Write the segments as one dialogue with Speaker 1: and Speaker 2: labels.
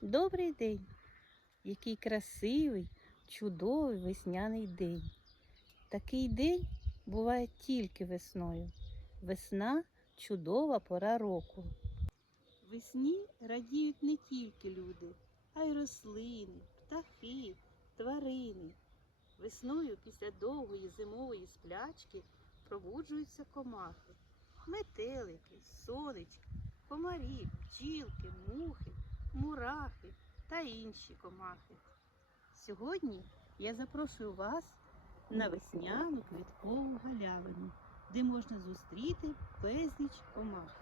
Speaker 1: Добрий день! Який красивий, чудовий весняний день. Такий день буває тільки весною. Весна чудова пора року. Весні радіють не тільки люди, а й рослини, птахи, тварини. Весною після довгої зимової сплячки пробуджуються комахи, метелики, сонечки, комарі, бджілки, мухи, мурахи та інші комахи. Сьогодні я запрошую вас на весняну квіткову галявину, де можна зустріти безліч комах.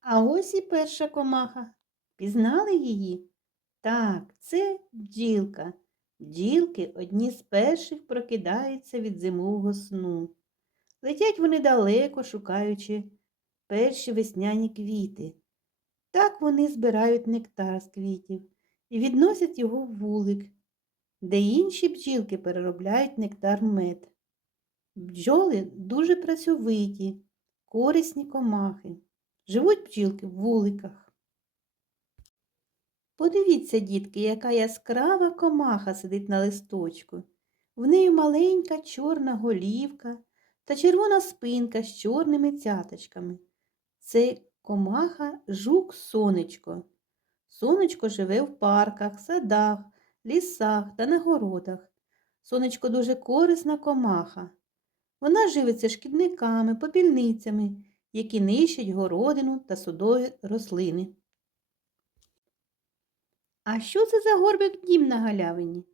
Speaker 1: А ось і перша комаха. Пізнали її? Так, це бджілка. Бджілки одні з перших прокидаються від зимового сну. Летять вони далеко, шукаючи перші весняні квіти. Так вони збирають нектар з квітів і відносять його в вулик, де інші бджілки переробляють нектар мед. Бджоли дуже працьовиті, корисні комахи. Живуть бджілки в вуликах. Подивіться, дітки, яка яскрава комаха сидить на листочку. В неї маленька чорна голівка та червона спинка з чорними цяточками. Це комаха жук сонечко. Сонечко живе в парках, садах, лісах та на городах. Сонечко дуже корисна комаха. Вона живиться шкідниками, попільницями, які нищать городину та судові рослини. А що це за горбик дім на галявині?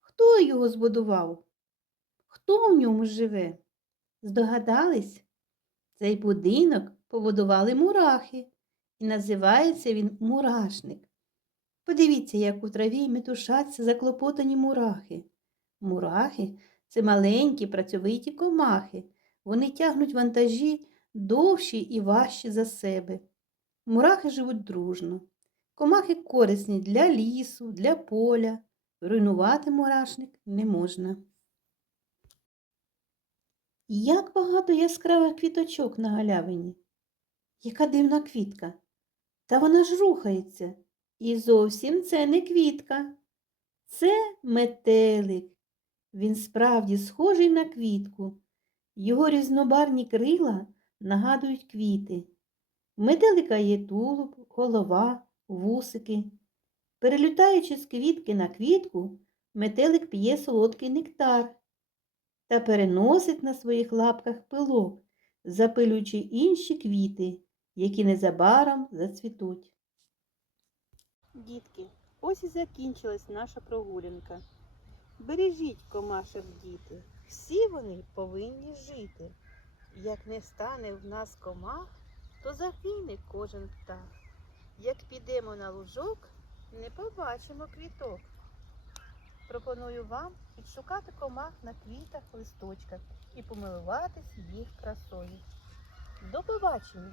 Speaker 1: Хто його збудував? Хто в ньому живе? Здогадались? Цей будинок побудували мурахи, і називається він мурашник. Подивіться, як у траві метушаться заклопотані мурахи. Мурахи це маленькі працьовиті комахи. Вони тягнуть вантажі довші і важчі за себе. Мурахи живуть дружно. Комахи корисні для лісу, для поля. Руйнувати мурашник не можна. Як багато яскравих квіточок на галявині. Яка дивна квітка. Та вона ж рухається. І зовсім це не квітка. Це метелик. Він справді схожий на квітку. Його різнобарні крила нагадують квіти. Метелика є тулуб, голова, вусики. Перелютаючи з квітки на квітку, метелик п'є солодкий нектар та переносить на своїх лапках пилок, запилюючи інші квіти, які незабаром зацвітуть. Дітки, ось і закінчилась наша прогулянка. Бережіть комашок, діти, всі вони повинні жити. Як не стане в нас комах, то загине кожен птах. Як підемо на лужок, не побачимо квіток. Пропоную вам підшукати комах на квітах, листочках і помилуватись їх красою. До побачення!